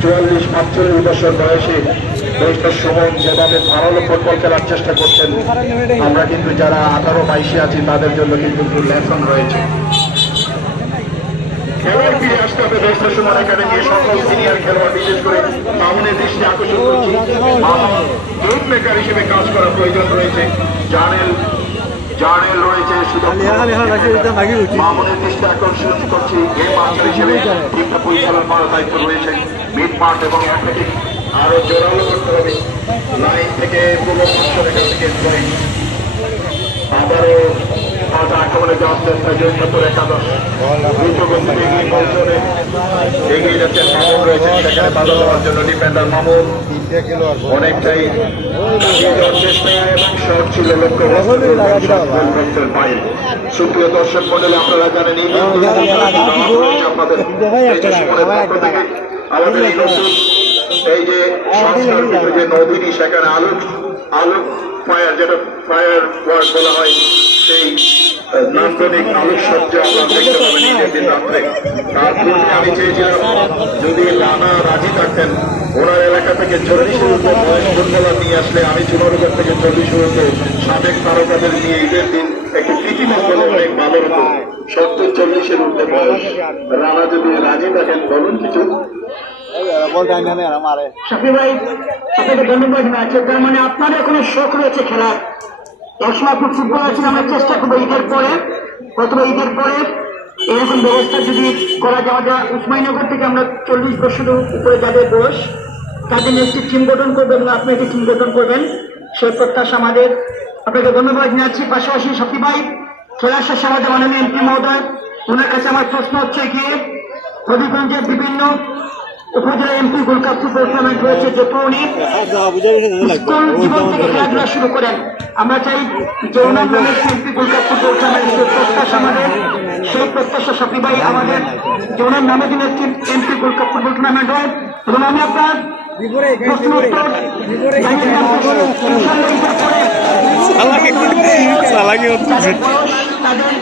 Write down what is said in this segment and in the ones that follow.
চুয়াল্লিশ পাঁচচল্লিশ বছর বয়সে বেঞ্চের সময় যেভাবে ধারালো ফুটবল খেলার চেষ্টা করছেন, আমরা কিন্তু যারা আঠারো বাইশে আছি, তাদের জন্য কিন্তু লেসন রয়েছে। ফিরে আসতে হবে সকল সিনিয়র খেলোয়াড়, বিশেষ করে দৃষ্টি আকর্ষণ করছি। হিসেবে কাজ করার প্রয়োজন রয়েছে। জানেল জানেল রয়েছে মামুনের দৃষ্টি আকর্ষণ করছি এই মাস্টার হিসেবে টিমটা পরিচালনা করার দায়িত্ব রয়েছে। মিড মাঠ এবং অ্যাথলেটিক আরও জোরালো করতে হবে। লাইন থেকে থেকে আবারও আজ আক্রমণে যাওয়ার চেষ্টা জৈন্যপুর একাদশ। দ্রুত গতিতে এগিয়ে পৌঁছনে এগিয়ে যাচ্ছেন মামুন রয়েছেন সেখানে বাধা দেওয়ার জন্য ডিফেন্ডার মামুন। অনেকটাই যাওয়ার চেষ্টা এবং শট ছিল লক্ষ্য গোলপোস্টের বাইরে সুপ্রিয় দর্শক মন্ডলী আপনারা জানেন এই আপনাদের যে সুমনের আমাদের এই যে সংস্কার যে নদীনী সেখানে আলোক আলোক ফায়ার যেটা ফায়ার ওয়ার্ক বলা হয় সেই নান্দনিক আলোকসজ্জা আমরা দেখতে পাবেন ঈদের দিন রাত্রে। তার পূর্বে আমি চেয়েছিলাম যদি রানা রাজি থাকতেন ওনার এলাকা থেকে বয়স ফুটবলার নিয়ে আসলে আমি চুনারুগড় থেকে চল্লিশের উপর সাবেক তারকাদের নিয়ে ঈদের দিন একটি প্রীতি ম্যাচ অনেক ভালো হতো। সত্তর চল্লিশের উপরে বয়স রানা যদি রাজি থাকেন বলুন কিছু। শাফি ভাই আপনাকে ধন্যবাদ তার মানে আপনারও কোনো শখ রয়েছে খেলার? একসময় আপনি ফুটবল আছেন আমরা চেষ্টা করব ঈদের পরে অথবা ঈদের পরে। এরকম ব্যবস্থা যদি করা যাওয়া যায় উসমাইনগর থেকে আমরা চল্লিশ বছরের উপরে যাদের বয়স, তাদের একটি টিম গঠন করবেন আপনি একটি টিম গঠন করবেন। সেই প্রত্যাশা আমাদের। আপনাকে ধন্যবাদ জানাচ্ছি। পাশাপাশি শক্তি ভাই, খেলার শেষে আমাদের মাননীয় এমপি মহোদয়, ওনার কাছে আমার প্রশ্ন হচ্ছে গিয়ে হবিগঞ্জের বিভিন্ন উপজেলা এমপি গোলকাপ টুর্নামেন্ট রয়েছে যত উনি স্কুল জীবন থেকে খেলাধুলা শুরু করেন। আমরা চাই যে ওনার নামে এমপি গোলকাপ টুর্নামেন্ট যে প্রত্যাশা আমাদের সেই প্রত্যাশা সফি আমাদের যে ওনার নামে দিন এমপি গোলকাপ ফুটবল টুর্নামেন্ট হয়। এবং আমি আপনার তাদের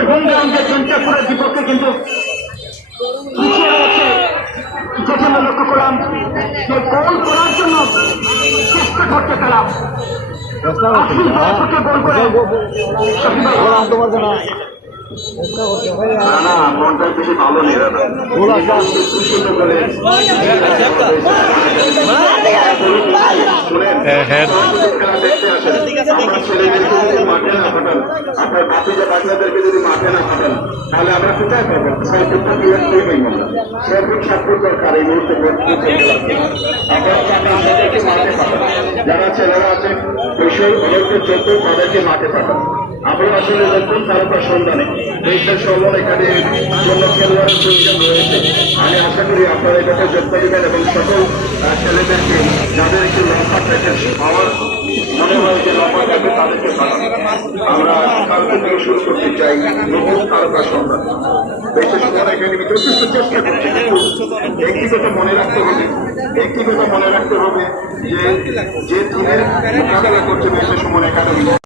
নিজের হোম গ্রাউন্ডে চঞ্চাপুরের বিপক্ষে কিন্তু আমরা লক্ষ্য করলাম যে গোল করার জন্য চেষ্টা করতে শফিক না। না মনটা বেশি ভালো নেই দাদা। করে মাঠে না ফাটান আপনার বাতিজা বাচ্চাদেরকে যদি মাঠে না ফাটান তাহলে আমরা কোথায় পাবো? ছয় ফুটটা ক্লিয়ার পেয়ে পাইব না ছয় ফুট সাত দরকার এই মুহূর্তে মাঠে পাঠান যারা ছেলেরা আছেন বিষয় অনেকটা চোদ্দ তাদেরকে মাঠে পাঠান আমরা আসলে নতুন তারকা সন্ধানে। দেশের সম্মান এখানে জন্য খেলোয়াড়ের প্রয়োজন রয়েছে। আমি আশা করি আপনারা এটাকে যত্ন দেবেন এবং সকল ছেলেদেরকে, যাদের একটু লম্বা প্যাকেজ পাওয়ার মনে হয় যে লম্বা প্যাকেজ তাদেরকে আমরা কালকে থেকে শুরু করতে চাই নতুন তারকা সন্ধান। দেশের সম্মান একাডেমি যথেষ্ট চেষ্টা করছে, কিন্তু একটি কথা মনে রাখতে হবে একটি কথা মনে রাখতে হবে যে যে টিমের মোকাবেলা করছে দেশের সম্মান একাডেমি।